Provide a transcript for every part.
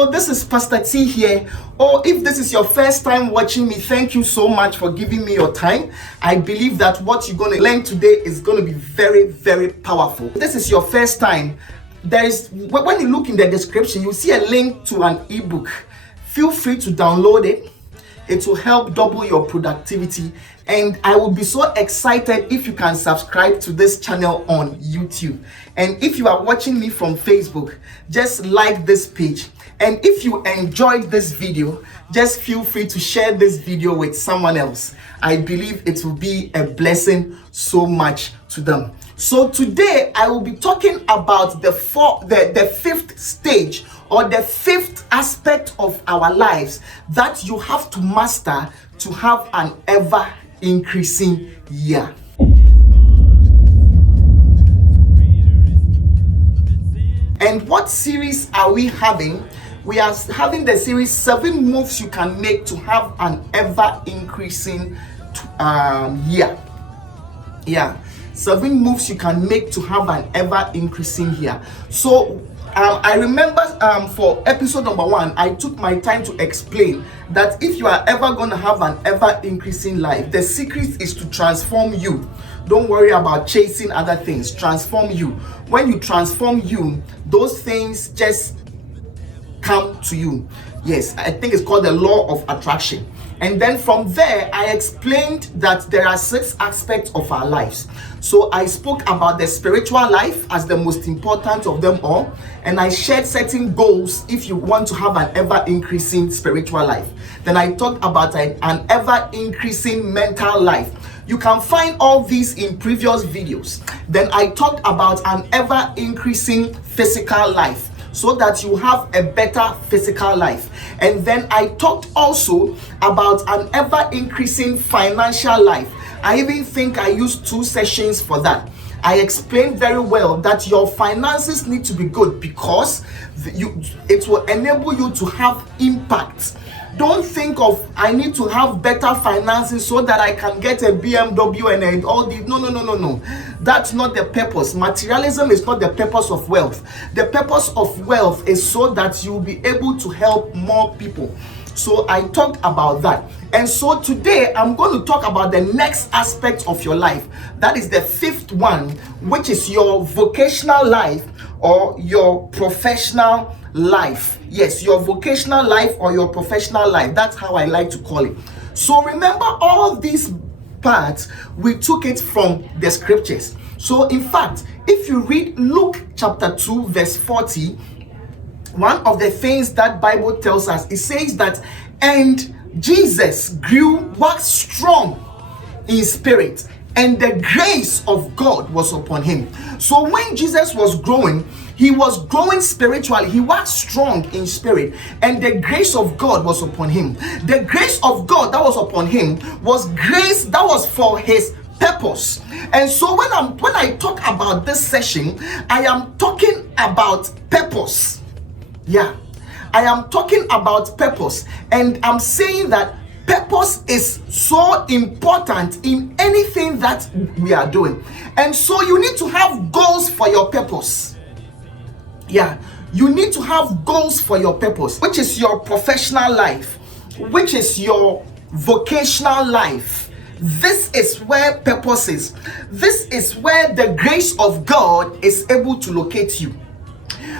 Hello, this is Pastor T here. Or if this is your first time watching me, thank you so much for giving me your time. I believe that what you're going to learn today is going to be very, very powerful. If this is your first time, when you look in the description, you see a link to an ebook. Feel free to download it. It will help double your productivity, and I will be so excited if you can subscribe to this channel on YouTube. And if you are watching me from Facebook, just like this page. And if you enjoyed this video, just feel free to share this video with someone else. I believe it will be a blessing so much to them. So today I will be talking about the fifth stage, or the fifth aspect of our lives that you have to master to have an ever increasing year. And what series are we having? We are having the series 7 moves you can make to have an ever increasing year. Yeah, 7 moves you can make to have an ever increasing year. So I remember for episode number 1, I took my time to explain that if you are ever going to have an ever increasing life, the secret is to transform you. Don't worry about chasing other things. Transform you. When you transform you, those things just come to you. Yes, I think it's called the law of attraction. And then from there, I explained that there are 6 aspects of our lives. So I spoke about the spiritual life as the most important of them all. And I shared certain goals if you want to have an ever increasing spiritual life. Then I talked about an ever increasing mental life. You can find all these in previous videos. Then I talked about an ever increasing physical life, so that you have a better physical life. And then I talked also about an ever increasing financial life. I even think I used 2 sessions for that. I explained very well that your finances need to be good because it will enable you to have impact. Don't think of, I need to have better finances so that I can get a BMW and all the no. That's not the purpose. Materialism is not the purpose of wealth. The purpose of wealth is so that you'll be able to help more people. So I talked about that. And so today I'm going to talk about the next aspect of your life. That is the 5th one, which is your vocational life or your professional life. Yes, your vocational life or your professional life. That's how I like to call it. So remember, all of these parts, we took it from the scriptures. So in fact, if you read Luke chapter 2 verse 40, one of the things that Bible tells us, it says that, and Jesus waxed strong in spirit, and the grace of God was upon him. So when Jesus was growing, he was growing spiritually. He was strong in spirit, and the grace of God was upon him. The grace of God that was upon him was grace that was for his purpose. And so when I talk about this session, I am talking about purpose. Yeah, I am talking about purpose, and I'm saying that purpose is so important in anything that we are doing. And so you need to have goals for your purpose. Yeah, you need to have goals for your purpose, which is your professional life, which is your vocational life. This is where purpose is. This is where the grace of God is able to locate you.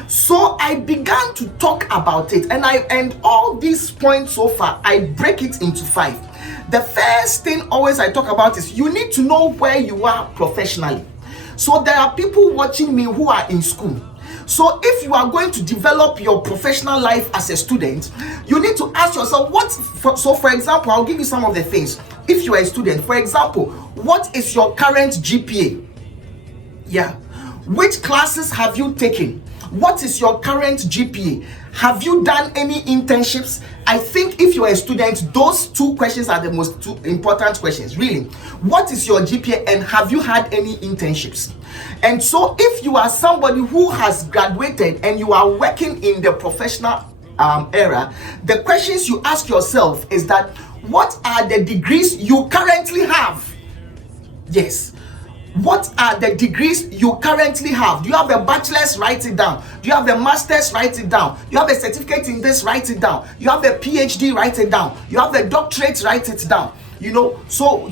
So I began to talk about it, and all these points so far, I break it into 5. The first thing always I talk about is you need to know where you are professionally. So there are people watching me who are in school. So if you are going to develop your professional life as a student, you need to ask yourself, for example, I'll give you some of the things. If you are a student, for example, what is your current GPA? Yeah. Which classes have you taken? What is your current GPA? Have you done any internships? I think if you're a student, those 2 questions are the most 2 important questions, really. What is your GPA, and have you had any internships? And so if you are somebody who has graduated and you are working in the professional era, the questions you ask yourself is that, what are the degrees you currently have? Yes. What are the degrees you currently have? Do you have a bachelor's? Write it down. Do you have a master's? Write it down. You have a certificate in this? Write it down. You have a PhD? Write it down. You have a doctorate? Write it down. You know, so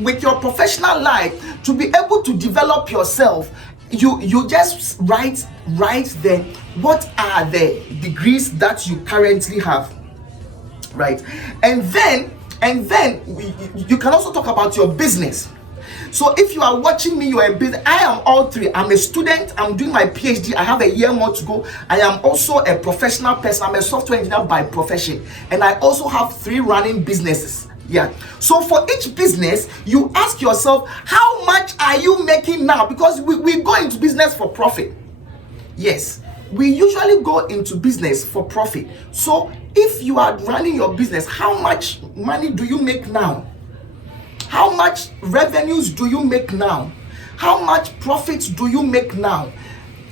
with your professional life, to be able to develop yourself, you just write there what are the degrees that you currently have, right? And then you can also talk about your business. So if you are watching me, you are a business. I am all three. I'm a student. I'm doing my PhD. I have a year more to go. I am also a professional person. I'm a software engineer by profession, and I also have 3 running businesses. Yeah. So for each business, you ask yourself, how much are you making now? Because we go into business for profit. Yes, we usually go into business for profit. So if you are running your business, how much money do you make now? How much revenues do you make now? How much profits do you make now?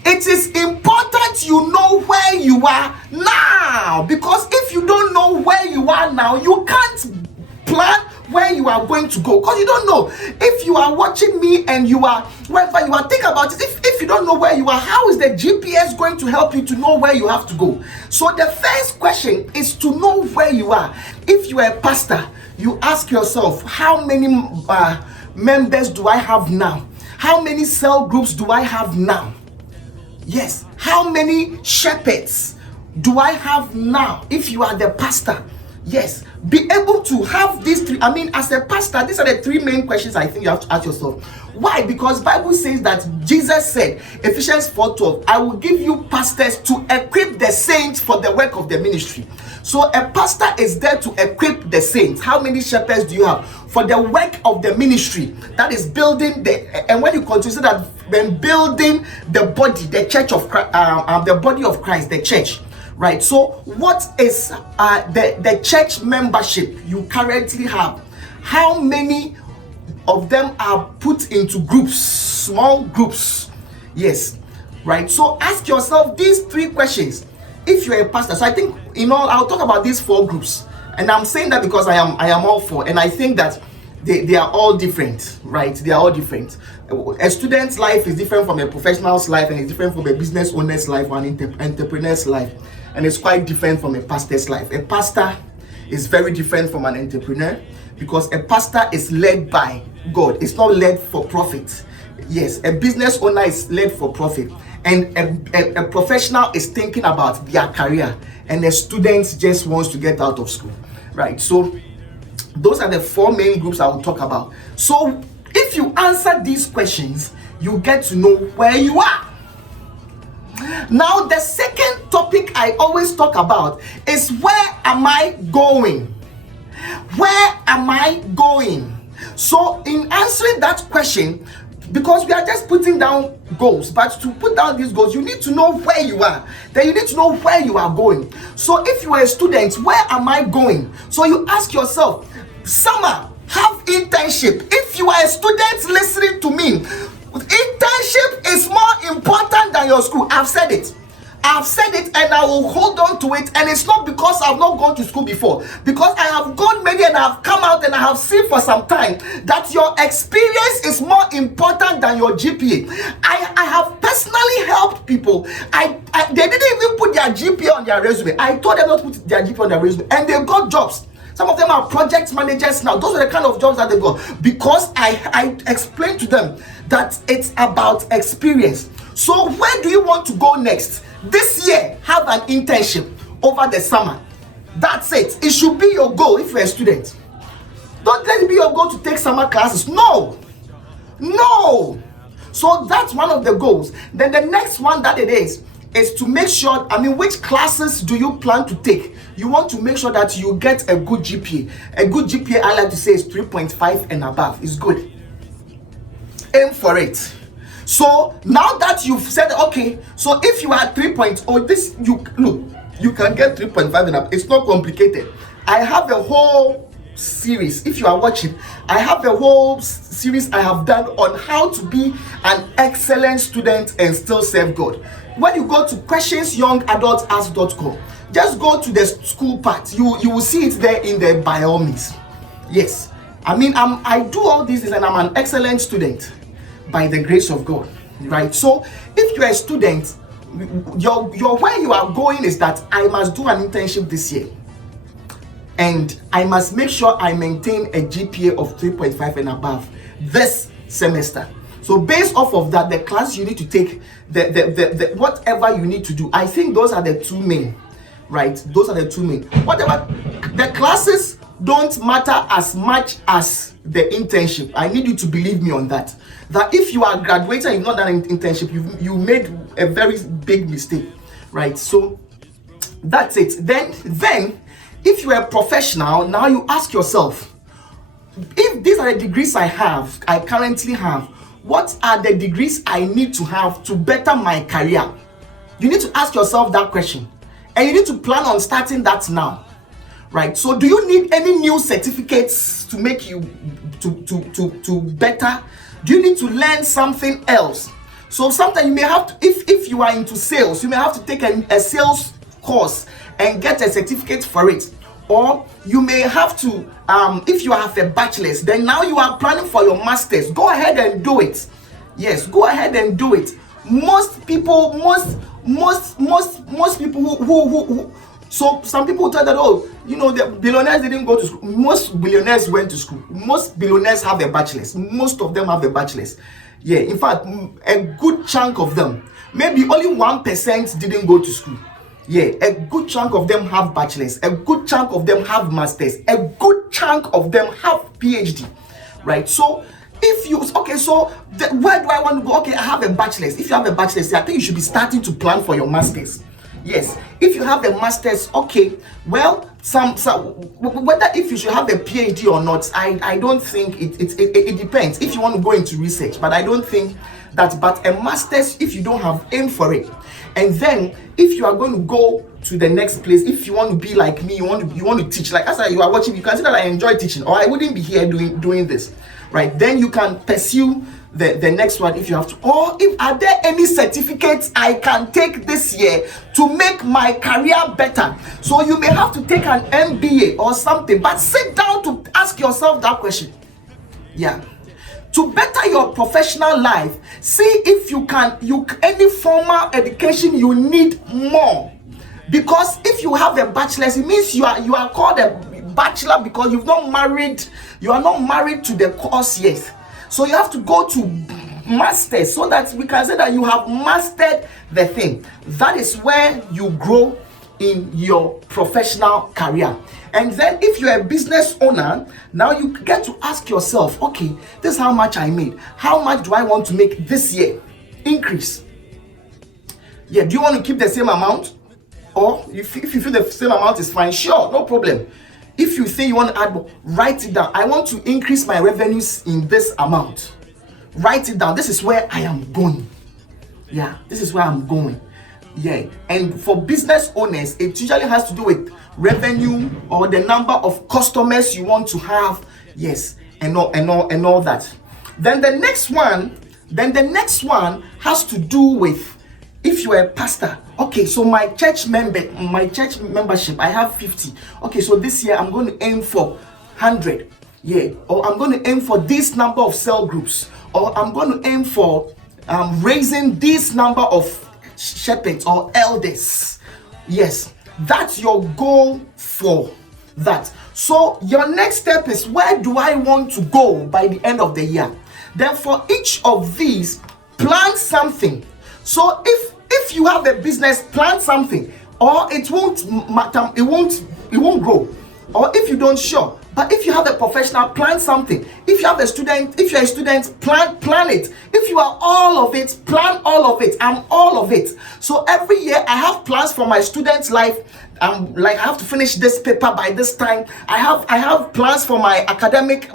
It is important you know where you are now, because if you don't know where you are now, you can't plan where you are going to go, because you don't know. If you are watching me and you are wherever you are, think about it. If you don't know where you are, how is the GPS going to help you to know where you have to go? So the first question is to know where you are. If you are a pastor, you ask yourself, how many members do I have now? How many cell groups do I have now? Yes, how many shepherds do I have now? If you are the pastor, yes, be able to have these 3. I mean, as a pastor, these are the 3 main questions I think you have to ask yourself. Why? Because Bible says that Jesus said, Ephesians 4:12, I will give you pastors to equip the saints for the work of the ministry. So a pastor is there to equip the saints. How many shepherds do you have? For the work of the ministry, that is building and when you consider that, when building the body, the church of Christ, the body of Christ, the church, right? So what is the church membership you currently have? How many of them are put into groups, small groups? Yes, right? So ask yourself these 3 questions if you're a pastor. So I think, I'll talk about these 4 groups, and I'm saying that because I am all 4, and I think that they are all different, right? They are all different. A student's life is different from a professional's life, and it's different from a business owner's life or an entrepreneur's life, and it's quite different from a pastor's life. A pastor is very different from an entrepreneur, because a pastor is led by God. It's not led for profit. Yes, a business owner is led for profit, and a professional is thinking about their career, and a student just wants to get out of school, right? So those are the 4 main groups I will talk about. So if you answer these questions, you get to know where you are. Now, the second topic I always talk about is, where am I going? Where am I going? So in answering that question, because we are just putting down goals, but to put down these goals, you need to know where you are. Then you need to know where you are going. So if you are a student, where am I going? So you ask yourself, summer, have internship. If you are a student listening to me, internship is more important than your school. I've said it, and I will hold on to it. And it's not because I've not gone to school before, because I have gone many and I've come out and I have seen for some time that your experience is more important than your GPA. I have personally helped people. They didn't even put their GPA on their resume. I told them not to put their GPA on their resume, and they got jobs. Some of them are project managers now. Those are the kind of jobs that they got, because I explained to them that it's about experience. So where do you want to go next? This year, have an internship over the summer. That's it. It should be your goal if you're a student. Don't let it be your goal to take summer classes. No. So that's one of the goals. Then the next one that it is to make sure, which classes do you plan to take? You want to make sure that you get a good GPA. A good GPA, I like to say, is 3.5 and above. It's good. Aim for it. So now that you've said, okay, so if you are 3.0, you can get 3.5 and up. It's not complicated. I have a whole series. If you are watching, I have a whole series I have done on how to be an excellent student and still serve God. When you go to questionsyoungadultsask.com, just go to the school part. You will see it there in the by all means. Yes. I mean, I do all these and I'm an excellent student by the grace of God, right? So if you're a student, your where you are going is that I must do an internship this year, and I must make sure I maintain a GPA of 3.5 and above this semester. So based off of that, the class you need to take, the whatever you need to do, I think those are the two main, right? Those are the two main. Whatever the classes don't matter as much as the internship. I need you to believe me on that. That if you are graduated and you've not done an internship, you made a very big mistake, right? So that's it. Then if you're a professional, now you ask yourself, if these are the degrees I currently have, what are the degrees I need to have to better my career? You need to ask yourself that question, and you need to plan on starting that now, right? So do you need any new certificates to make you to better? Do you need to learn something else? So sometimes you may have to, if you are into sales, you may have to take a sales course and get a certificate for it. Or you may have to, if you have a bachelor's, then now you are planning for your master's. Go ahead and do it. Yes, go ahead and do it. Most people, most people who so some people tell that, oh, you know, the billionaires didn't go to school. Most billionaires went to school. Most billionaires have a bachelor's. Most of them have a bachelor's. Yeah, in fact, a good chunk of them, maybe only 1% didn't go to school. Yeah, a good chunk of them have bachelors, a good chunk of them have masters, a good chunk of them have PhD, right? So if you, okay, so where do I want to go? Okay, I have a bachelor's. If you have a bachelor's, I think you should be starting to plan for your masters. Yes, if you have a master's, okay, well, some whether if you should have a PhD or not, I don't think it depends if you want to go into research, but I don't think that. But a master's, if you don't have aim for it, and then if you are going to go to the next place, if you want to be like me, you want to teach, like as you are watching, you can see that I enjoy teaching, or I wouldn't be here doing this, right? Then you can pursue the next one if you have to. Or if are there any certificates I can take this year to make my career better? So you may have to take an MBA or something, but sit down to ask yourself that question. Yeah, to better your professional life, see if you can, any formal education you need more. Because if you have a bachelor's, it means you are called a bachelor because you are not married to the course yet. So you have to go to masters so that we can say that you have mastered the thing. That is where you grow in your professional career. And then if you're a business owner, now you get to ask yourself, okay, this is how much I made. How much do I want to make this year? Increase. Yeah, do you want to keep the same amount? Or if you feel the same amount is fine, sure, no problem. If you think you want to add more, write it down. I want to increase my revenues in this amount. Write it down. This is where I am going. Yeah, this is where I'm going. Yeah, and for business owners, it usually has to do with revenue or the number of customers you want to have. Yes, and all that. Then the next one has to do with, if you are a pastor, okay, so my church membership, I have 50. Okay, so this year I'm going to aim for 100. Yeah, or I'm going to aim for this number of cell groups, or I'm going to aim for raising this number of shepherds or elders. Yes, that's your goal for that. So your next step is, where do I want to go by the end of the year? Then for each of these, plan something. So if you have a business, plan something, or it won't matter, it won't grow. Or if you don't, sure. But if you have a professional, plan something. If you're a student, plan it. If you are all of it, plan all of it. I'm all of it. So every year I have plans for my students' life. Like I have to finish this paper by this time. I have plans for my academic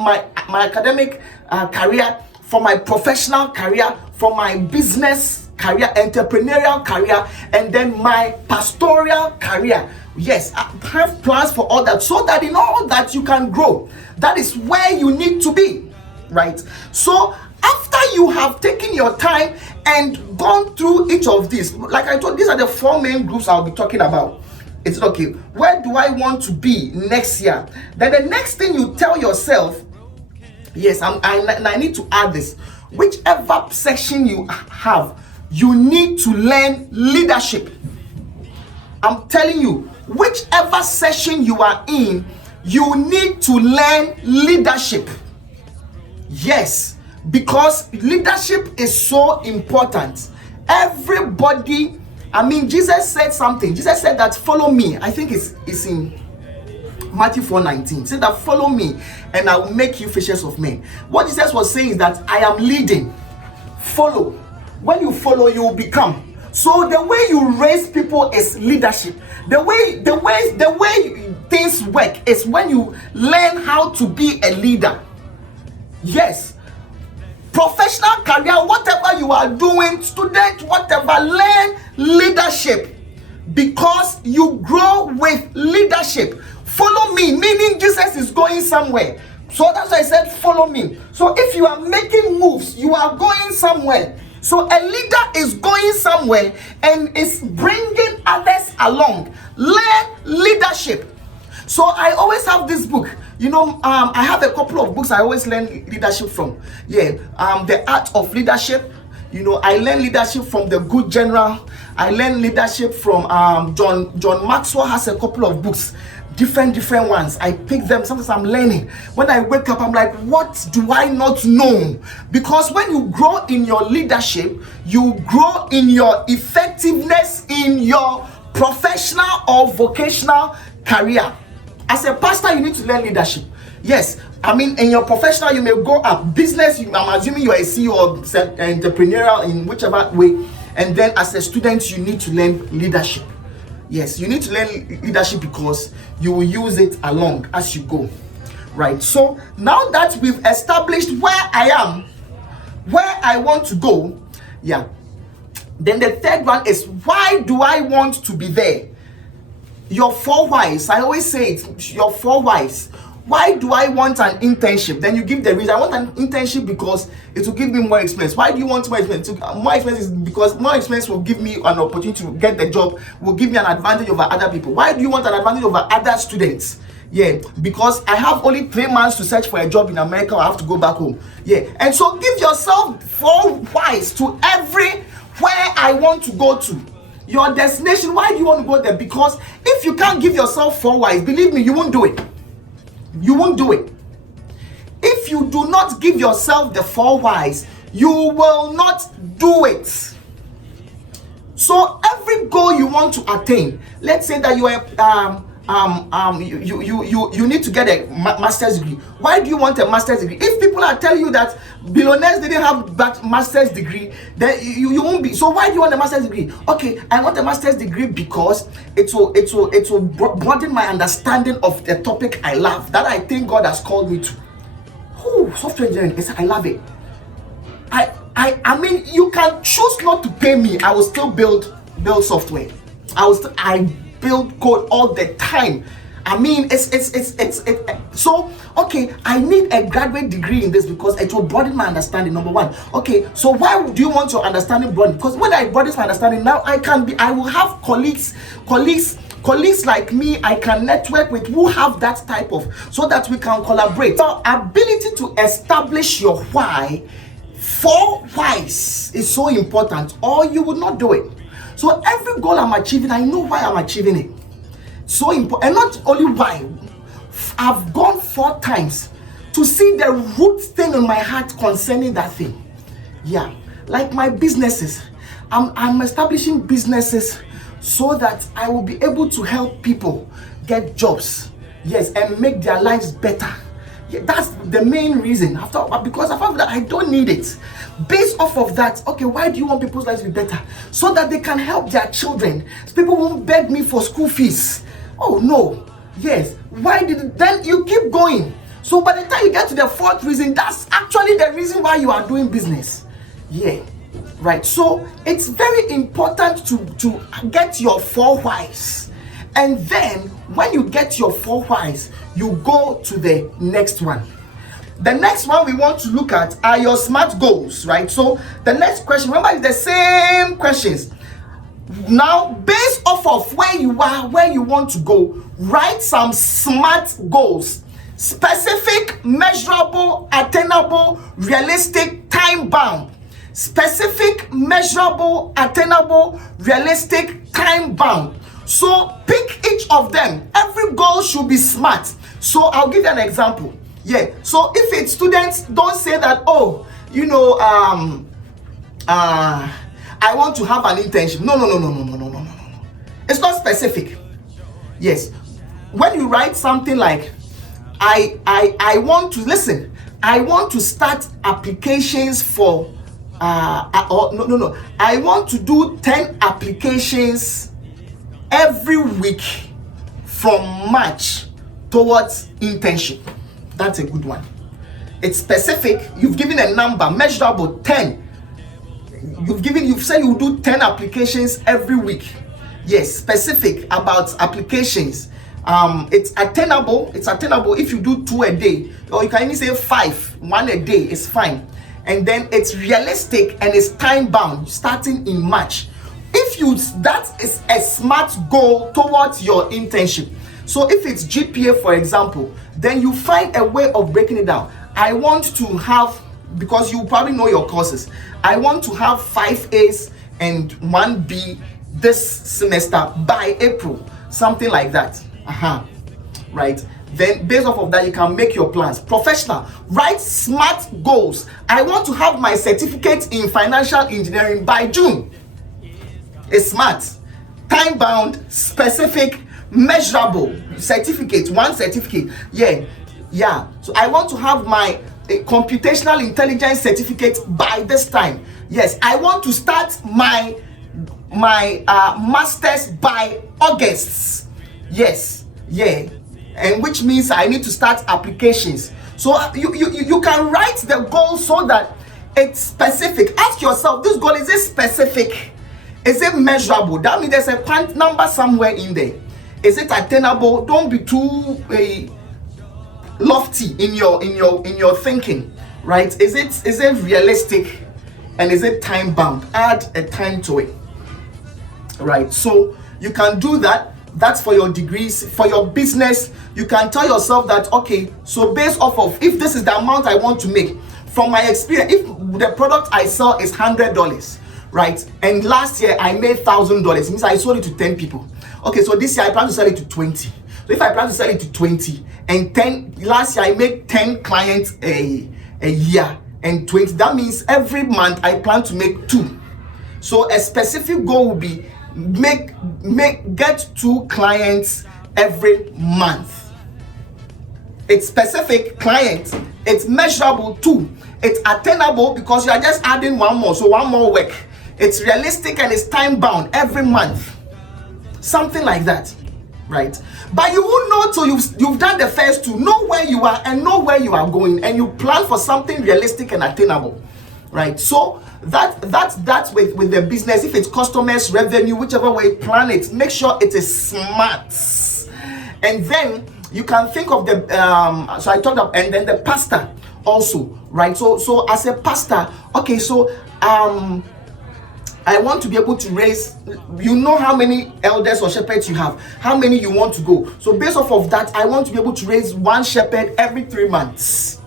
career, for my professional career, for my business career, entrepreneurial career, and then my pastoral career. Yes, I have plans for all that, so that in all that you can grow. That is where you need to be, right? So after you have taken your time and gone through each of these, like I told, these are the 4 main groups I'll be talking about. It's okay, where do I want to be next year? Then the next thing you tell yourself, Yes, I need to add this. Whichever section you have, you need to learn leadership. I'm telling you, whichever session you are in, you need to learn leadership. Yes, because leadership is so important. Everybody, Jesus said something. Jesus said that follow me. I think it's in Matthew 4:19. Said that follow me and I will make you fishers of men. What Jesus was saying is that I am leading. Follow. When you follow, you will become. So the way you raise people is leadership. The way things work is when you learn how to be a leader. Yes. Professional career, whatever you are doing, student, whatever, learn leadership, because you grow with leadership. Follow me, meaning Jesus is going somewhere. So that's why I said follow me. So if you are making moves, you are going somewhere. So a leader is going somewhere and is bringing others along. Learn leadership. So I always have this book. I have a couple of books I always learn leadership from. The Art of Leadership. I learn leadership from The Good General. I learn leadership from John Maxwell has a couple of books. Different ones. I pick them. Sometimes I'm learning. When I wake up, I'm like, what do I not know? Because when you grow in your leadership, you grow in your effectiveness in your professional or vocational career. As a pastor, you need to learn leadership. Yes, in your professional, you may go up. Business, I'm assuming you are a CEO or entrepreneurial in whichever way. And then as a student, you need to learn leadership. Yes, you need to learn leadership because you will use it along as you go. Right, so now that we've established where I am, where I want to go, then the third one is, why do I want to be there? Your 4 whys. I always say it, your 4 whys. Why do I want an internship? Then you give the reason. I want an internship because it will give me more experience. Why do you want more experience? More experience is because more experience will give me an opportunity to get the job, will give me an advantage over other people. Why do you want an advantage over other students? Because I have only 3 months to search for a job in America. I have to go back home. And so give yourself 4 whys to every where I want to go to. Your destination, why do you want to go there? Because if you can't give yourself 4 whys, believe me, you won't do it. You won't do it. If you do not give yourself the 4 whys, you will not do it. So every goal you want to attain, let's say that you are you need to get a master's degree. Why do you want a master's degree? If people are telling you that billionaires didn't have that master's degree, then you won't be. So why do you want a master's degree? Okay, I want a master's degree because it will broaden my understanding of the topic I love, that I think God has called me to. Software engineering, I love it. You can choose not to pay me. I will still build software. I build code all the time. So okay, I need a graduate degree in this because it will broaden my understanding, number 1. Okay, so why do you want your understanding broadened? Because when I broaden my understanding, now I will have colleagues like me. I can network with who have that type of, so that we can collaborate. So ability to establish your why, 4 whys is so important, or you would not do it. So every goal I'm achieving, I know why I'm achieving it. So important. And not only why, I've gone 4 times to see the root thing in my heart concerning that thing. Like my businesses. I'm establishing businesses so that I will be able to help people get jobs. Yes, and make their lives better. That's the main reason. Because I found that I don't need it. Based off of that, okay, why do you want people's lives to be better? So that they can help their children. People won't beg me for school fees. Oh no. Yes. Then you keep going. So by the time you get to the 4th reason, that's actually the reason why you are doing business. Right. So it's very important to get your 4 whys. And then when you get your 4 whys, you go to the next one. The next one we want to look at are your SMART goals, right? So the next question, remember, it's the same questions. Now, based off of where you are, where you want to go, write some SMART goals. Specific, measurable, attainable, realistic, time bound. Specific, measurable, attainable, realistic, time bound. So pick each of them. Every goal should be smart. So I'll give you an example. Yeah. So if it's students, don't say that, oh, I want to have an internship. No. It's not specific. Yes. When you write something like, I want to listen. I want to start applications for I want to do 10 applications every week from March towards internship. That's a good one. It's specific. You've given a number, measurable, 10. You've said you do 10 applications every week. Yes, specific about applications. It's attainable. It's attainable if you do 2 a day, or you can even say 5, 1 a day is fine. And then it's realistic and it's time bound, starting in March. That is a smart goal towards your internship. So if it's GPA, for example, then you find a way of breaking it down. I want to have, because you probably know your courses, I want to have 5 A's and 1 B this semester by April, something like that. Right? Then based off of that, you can make your plans. Professional, write smart goals. I want to have my certificate in financial engineering by June. It's smart, time bound, specific, measurable. Certificate, 1 certificate. Yeah. So I want to have my computational intelligence certificate by this time. Yes, I want to start my master's by August. Yes, yeah. And which means I need to start applications. So you can write the goal so that it's specific. Ask yourself, this goal, is it specific? Is it measurable? That means there's a number somewhere in there. Is it attainable? Don't be too lofty in your thinking, right? Is it realistic? And is it time bound? Add a time to it, right? So you can do that. That's for your degrees. For your business, you can tell yourself that, okay, so based off of, if this is the amount I want to make, from my experience, if the product I sell is $100, right, and last year I made $1,000, means I sold it to 10 people. Okay, so this year I plan to sell it to 20. So if I plan to sell it to 20 and 10, last year I made 10 clients a year, and 20, that means every month I plan to make 2. So a specific goal will be get 2 clients every month. It's specific, client. It's measurable too. It's attainable because you are just adding 1 more, so 1 more work. It's realistic and it's time bound every month. Something like that, right? But you will know till you've done the first 2, know where you are and know where you are going, and you plan for something realistic and attainable, right? So that's with the business. If it's customers, revenue, whichever way, plan it. Make sure it is smart. And then you can think of the so I talked about, and then the pastor also, right? So as a pastor, okay, so I want to be able to raise, you know how many elders or shepherds you have, how many you want to go. So based off of that, I want to be able to raise 1 shepherd every 3 months.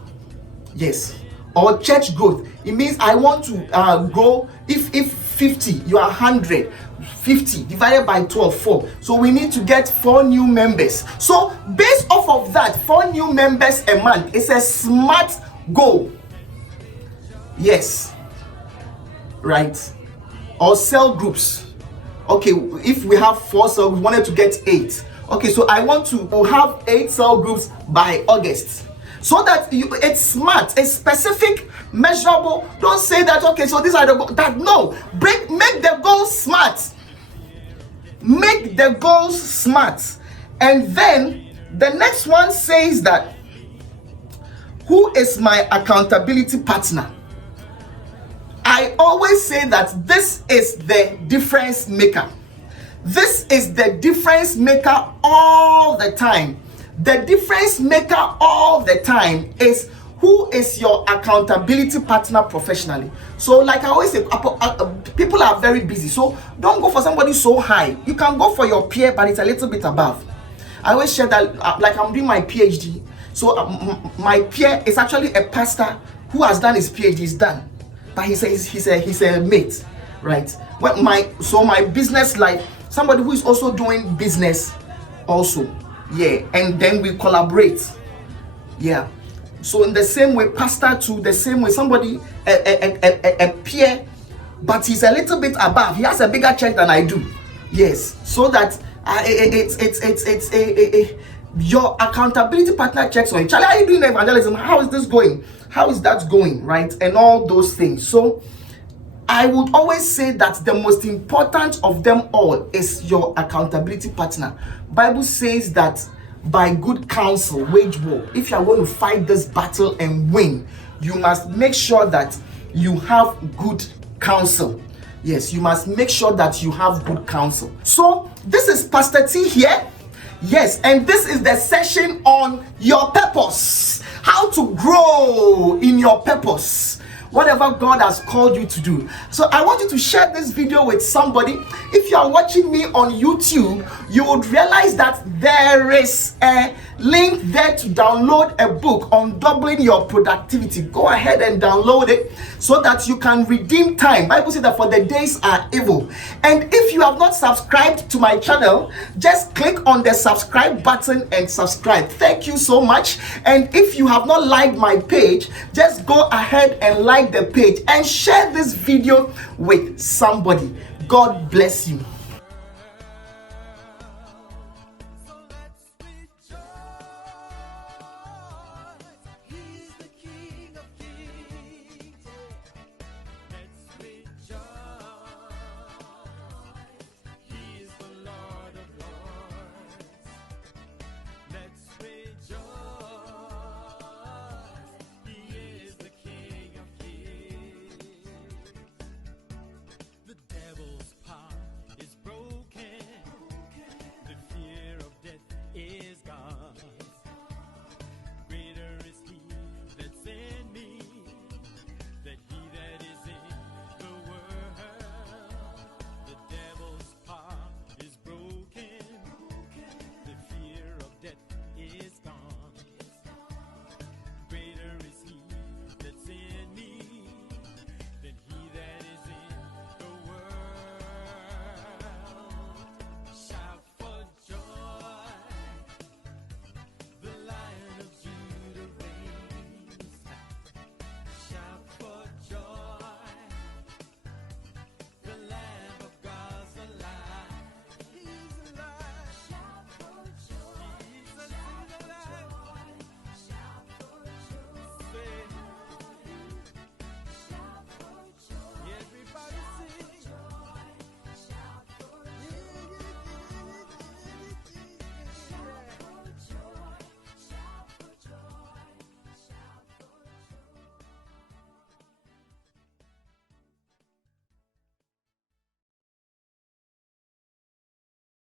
Yes. Or church growth. It means I want to grow, if 50, you are 100. 50 divided by 12, 4. So we need to get 4 new members. So based off of that, 4 new members a month is a smart goal. Yes. Right. Or cell groups. Okay, if we have 4 cells, we wanted to get 8. Okay, so I want to have 8 cell groups by August. So that it's smart, it's specific, measurable. Don't say that, okay, so these are the goals. No, make the goals smart. Make the goals smart. And then the next one says that, who is my accountability partner? I always say that this is the difference maker. This is the difference maker all the time. The difference maker all the time is who is your accountability partner professionally. So like I always say, people are very busy. So don't go for somebody so high. You can go for your peer, but it's a little bit above. I always share that, like I'm doing my PhD. So my peer is actually a pastor who has done his PhD. He's done, but he's a mate, right? Well, my business life, somebody who is also doing business also, yeah, and then we collaborate, yeah. So in the same way, pastor too, the same way, somebody a peer, but he's a little bit above. He has a bigger church than I do, yes. So that it's your accountability partner checks on you. Charlie, are you doing evangelism? How is this going? How is that going, right? And all those things. So I would always say that the most important of them all is your accountability partner. Bible says that by good counsel wage war. If you are going to fight this battle and win, you must make sure that you have good counsel. Yes, you must make sure that you have good counsel. So this is Pastor T here. Yes, and this is the session on your purpose. How to grow in your purpose. Whatever God has called you to do. So I want you to share this video with somebody. If you are watching me on YouTube, you would realize that there is a link there to download a book on doubling your productivity. Go ahead and download it so that you can redeem time. Bible says that for the days are evil. And if you have not subscribed to my channel, just click on the subscribe button and subscribe. Thank you so much. And if you have not liked my page, just go ahead and like the page and share this video with somebody. God bless you.